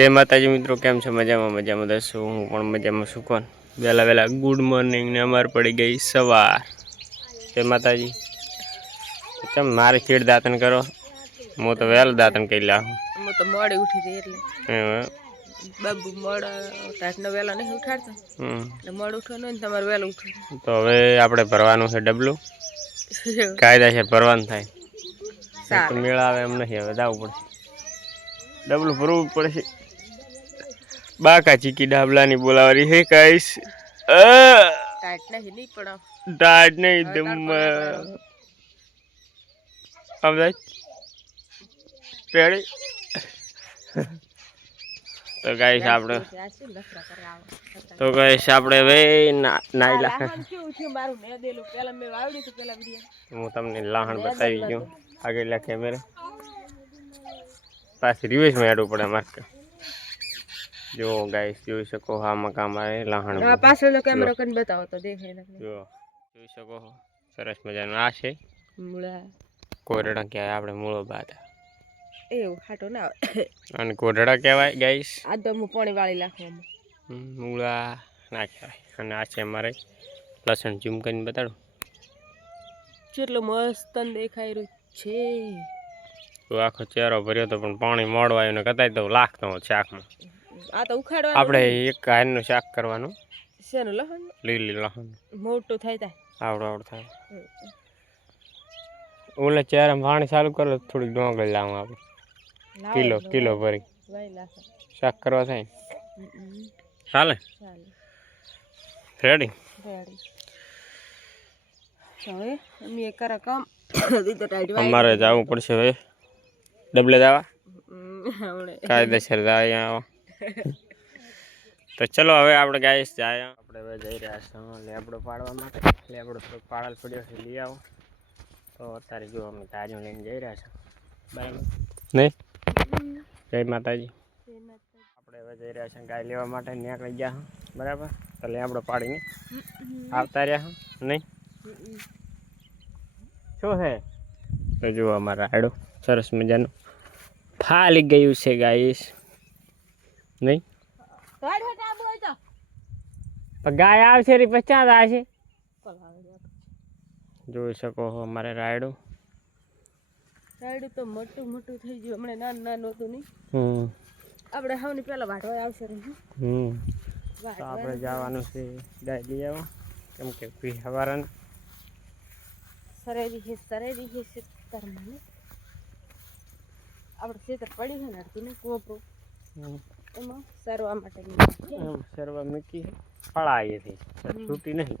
જય માતાજી મિત્રો કેમ છો? મજામાં મજામાં. દસો હું પણ મજામાં છું. કોણ? વહેલા વહેલા ગુડ મોર્નિંગ ને અમાર પડી ગઈ સવાર. જય માતાજી. ચમ મારે ખીડ દાંતન કરો? હું તો વહેલું દાંતન કરી લાવું હું તો મોડી ઉઠી હતી એટલે. બાબુ મોડ રાતનો વહેલો નહીં ઉઠાડતો. એટલે મોડ ઉઠવાનું ને તમારે વહેલું ઉઠવું તો હવે આપણે ભરવાનું છે ડબલું. કાયદા છે ભરવાનું થાય. મેળા મેળ આવે એમ નહીં હવે દાવું પડશે. ડબલું ભરવું પડશે. બાકા ચીકી ડાબલાની બોલાવારી હે કાઈસ ટાઈટ નહીં નહીં પણ દાડ નહીં દમ અમદાજ રેડી તો ગાઈસ આપણે આ શું લફડા કરે આવા તો ગાઈસ આપણે હવે ના- નાઈ લા લાહણ કેવું થયું મારું મેં દેલું પેલા મેં વાવડ્યું હતું પેલા વીડિયો હું તમને લાહણ બતાવી ગયો આગળના કેમેરા પાછી રિવેશમાં હેડવું પડે મારે જો ગાઈસ જોઈ શકો હા મકામ આવે લહાણ આ પાછળનો કેમેરો કરીને બતાવો તો દેખાય જો જોઈ શકો સરસ મજાનું આ છે. મૂળા. કોરડા કહેવાય આપણે મૂળો બાદ. એવું હાટો ના આવે. અને કોરડા કહેવાય ગાઈસ આ તો હું પાણી વાળી નાખવામાં મૂળા ના કહેવાય. અને આ છે મારે લસણ ઝૂમ કરીને બતાડું. કેટલો મસ્ત દેખાય રહ્યું છે. તો આખો ચહેરો ભર્યો તો પણ પાણી મળવા એને ને કદાચ તો લાગતો છે શાકમાં. આ તો ઉખાડવાનું આપણે એક હારનું શાક કરવાનું. શેનું લહણ? લીલી લહણ. મોટું થાય તા આવડો આવડું થાય. ઓલે ચહેરામાં પાણી ચાલુ કરો થોડીક ડોંગળી લાવું આપણે. કિલો કિલો ભરી. શાક કરવા થાય. ચાલે? રેડી હવે અમે કામ. અમારે જવું પડશે હવે. ડબલે જવા કાયદેસર જાય અહીંયા તો ચલો હવે આપણે ગાઈસ જાય આપણે હવે જઈ રહ્યા છીએ લેબડો પાડવા માટે. લેબડો થોડોક પાડલ પડ્યો છે લઈ આવો. તો અત્યારે જો અમે તાજું લઈને જઈ રહ્યા છીએ. બરાબર? નહીં? જય માતાજી. આપણે હવે જઈ રહ્યા છીએ ગાય લેવા માટે નીકળી ગયા હા. બરાબર? તો લેબડો પાડીને આવતા રહ્યા હા. નહીં? શું છે તો જુઓ અમારા આડો સરસ મજાનું. ફાલી ગયું છે ગાઈસ નહીં? ગાય આવશે રી પચાસ આવશે. જોઈ શકો છો અમારે રાયડું. રાયડું તો મોટું મોટું થઈ ગયું હમણાં નાનું નાનું હતું નહીં. આપણે હવની પહેલા વાટવા આવશે હમ. તો આપણે જવાનું છે ગાય લઈ આવો. કેમ કે પી હવારાને સરેરી છે સરેરી છે સિત્તરમાં આપણે સિત્તર પડી છે ને અડધી ને કોપરું એમાં સરવા માટે એમ સરવા મૂકી પળાવીએથી છૂટી નહીં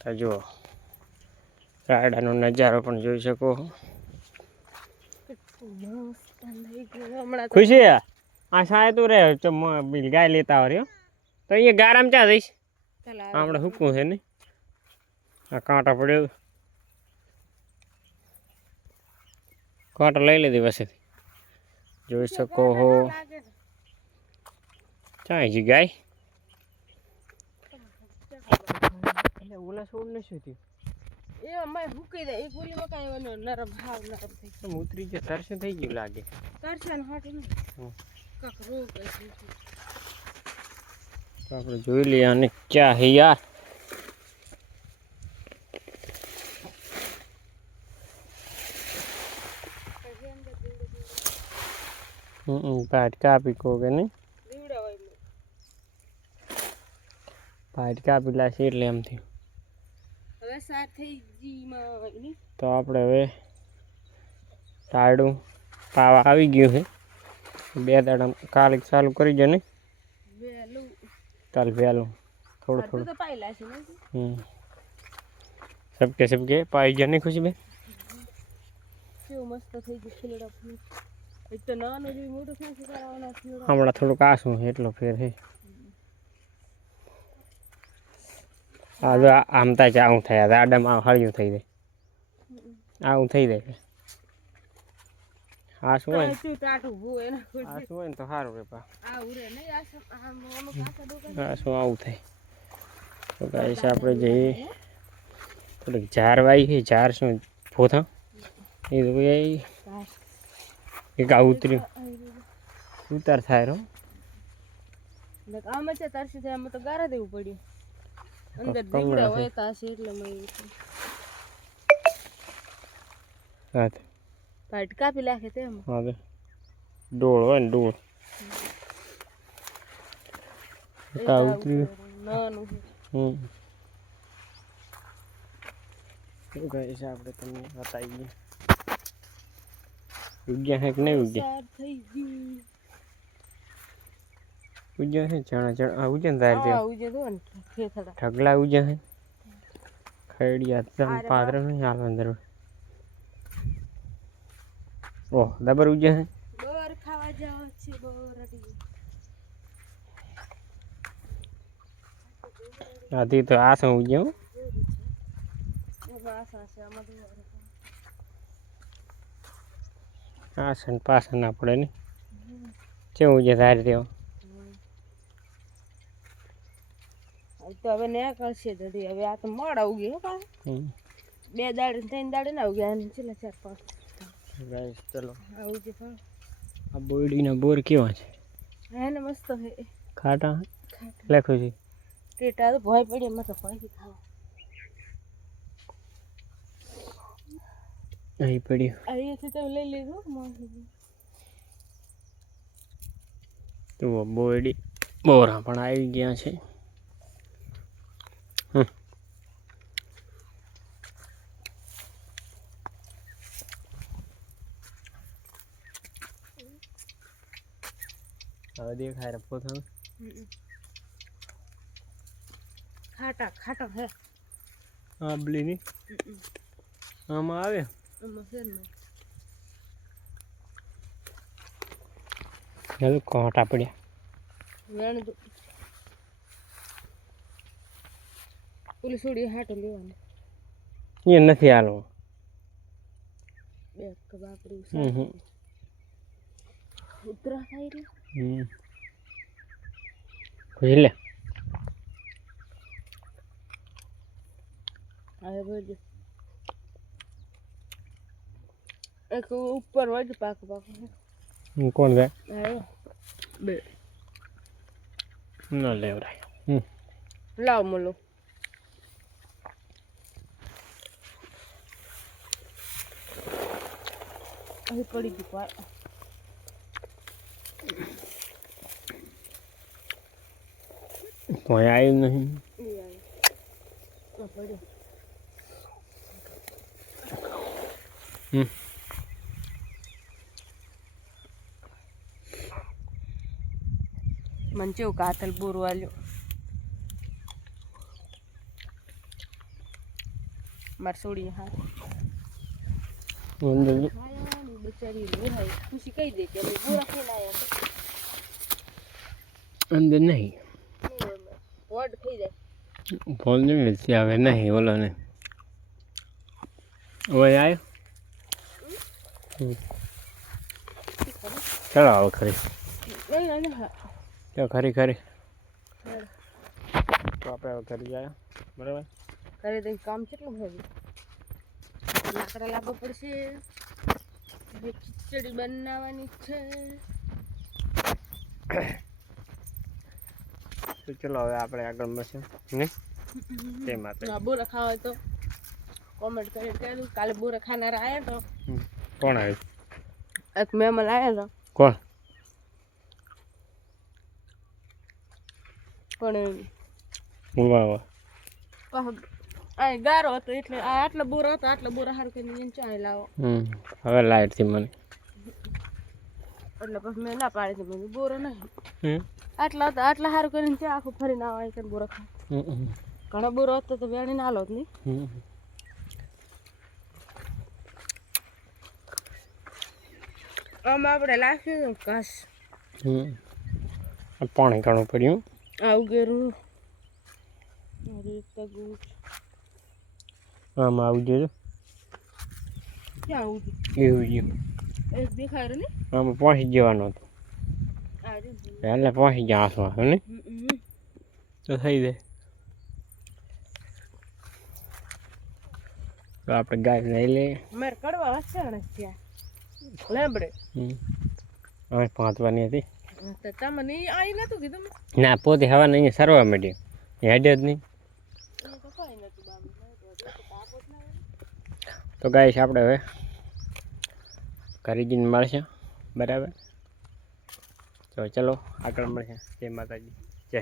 તો જુઓ. રાયડાનો નજારો પણ જોઈ શકો ખુશી આ? સાય તું રે ગાય લેતા આવ્યો તો અહીંયા ગારામ ચા આવે. આપણે હુકું છે ને? આ કાંટા પડ્યો કાંટા લઈ લીધી પછી જોઈ શકો હો. ચાય જી ગાય એટલે ઓલા છોડ ને શું થયું? એ અમારે મૂકી દે એ ગોલીમાં કાંઈ એનો નરમ હાવ નરમ થઈ આમ ઉતરી ગયો તરસે થઈ ગયું લાગે. ગયું ને હાટ ને કાંક રોગ તો આપણે જોઈ લઈએ અને ક્યાં હે યાર. હમ પાટ કાપી કો કે નહીં દીવડા હોય એમાં. પાટ કાપી લાશે એટલે એમ થયું. હવે થઈ ગઈ ને તો આપણે હવે ટાળું પાવા આવી ગયું છે. બે દાડા કાલે ચાલુ કરી દે ને. કાલ વહેલું થોડું થોડું. હમ. સબકે સબકે પાઈ ગયા નહીં ખુશી બેન ખીલડા? હમણાં થોડુંક આસું એટલો ફેર છે. આ જો આમ થાય છે આવું થાય. આ આડામાં હળિયું થઈ જાય. આવું થઈ જાય. શું હોય ને? તું શું હોય ને સારું રે પા શું આવું થાય. તો ગાઈસ આપણે જઈએ. થોડીક ઝાર વાઈ છે ઝાર શું પોથા એ તો એક આ ઉતર્યું. ઉતાર થાય રો છે તો ગારા દેવું પડ્યું. અંદર દીવડા. હોય તો એટલે મેં એવું થયું. પાટ કાપી લાખે તેમ હા તો ડોળ હોય ને ડોળ કા ઉતરી નાનું. હમ છે આપણે તમને બતાવીએ ઉગ્યા હે કે નહીં ઉગ્યા થઈ ગયું ઉગ્યા છે ચણા ચણા. ને આ દેવ દો ઠગલા ઉગ્યા છે ખૈડિયા તમ પાદર નહીં હાલ અંદર. ઓહ દબર ઉજ્યા છે બોર ખાવા જાવ છે બોર આથી તો આ શું ઉજ્યા આ છે ને પાછા ના ને. કેવું છે તાર દેવ હવે તો હવે ને કરશે દડી હવે આ તો મળ આવી હો પા હમ. બે દાડે ત્રણ દાડે ને ઉગ્યા ગયા. છેલ્લા ચાર પાંચ. ગાઈસ ચલો. આવું છે પણ. આ બોયડીના બોર કેવા છે? હે ને મસ્ત હે ખાટા? ખાટા. છે. ટેટા તો ભય પડે એમાં તો ભય ખાવા. અહીં પડ્યું અહીંયાથી તો લઈ લીધું તો બોયડી બોરા પણ આવી ગયા છે. હવે દેખાય રે પોતાનું ખાટા ખાટા હે. આંબલીની આમાં આવે? આમાં ને. હવે કોટા પડ્યા. વેણ દો. ઓલી સોડી હાટો લેવાની. એ નથી હાલવું. બે હમ. ઉતરા થાય રે હમ ખુશી લે હવે બધું એક ઉપર વધ પાક પાક હમ, કોણ જાય આવ્યો બે ન લેવરાય હમ લાવ મલો અહીં પડી ગયું કોઈ આવ્યું નહીં. હમ. મને કેવું કાતલ બોર વાલ્યો માર સોડી હાથ વડ થઈ જાય. ફોન નહીં વેચી આવે નહીં બોલો ને. હવે આવ્યો ચાલો આવો ખરી. ચાલો ખરી ખરી. તો આપણે હવે ઘરે જાય બરાબર? ઘરે તો કામ કેટલું હોય? લાકડા લાવવા પડશે. ખીચડી બનાવવાની છે. તો ચલો હવે આપણે આગળ મળશું. ને? તે માટે બોરા ખાવા હોય તો કોમેન્ટ કરીને કહી દઉં કાલે બોરા ખાનારા આવ્યા તો. કોણ આવ્યું એક મહેમાન આવ્યા કોણ કોણ? પણ વાહ આ ગારો હતો એટલે આ આટલા બોરા હતા આટલા બોરા હાર કરીને એને ચાય લાવો. હવે લાઈટથી મને એટલે પછી મેં ના પાડી દીધું. મેં બોરો નહીં. આટલા હતા આટલા સારું કરીને ત્યાં આખું ફરીને આવા કે બોરા ખા. ઘણા બોરો હતો તો વેણી ના લો નહીં હમ આમાં આપણે લાખ્યું ઘાસ. હમ. આ પાણી ઘણું પડ્યું. આવું ગુડ આમાં આવી જજો એવું ગયું આમાં પહોંચી જવાનો હતો. એટલે પહોંચી ગયા આસમાં ને? તો થઈ જાય. આપણે ગાય લઈ લઈએ. મારે કડવા વસાણ ત્યાં લેબડે. હવે પહોંચવાની હતી. તમને આવી નતું કીધું ના પોતે હવા નહીં સરવા માંડી હેડે જ નહીં. તો ગાય આપણે હવે. ખરીદીને મળશે. બરાબર? તો ચલો આગળ મળશે જય માતાજી. જય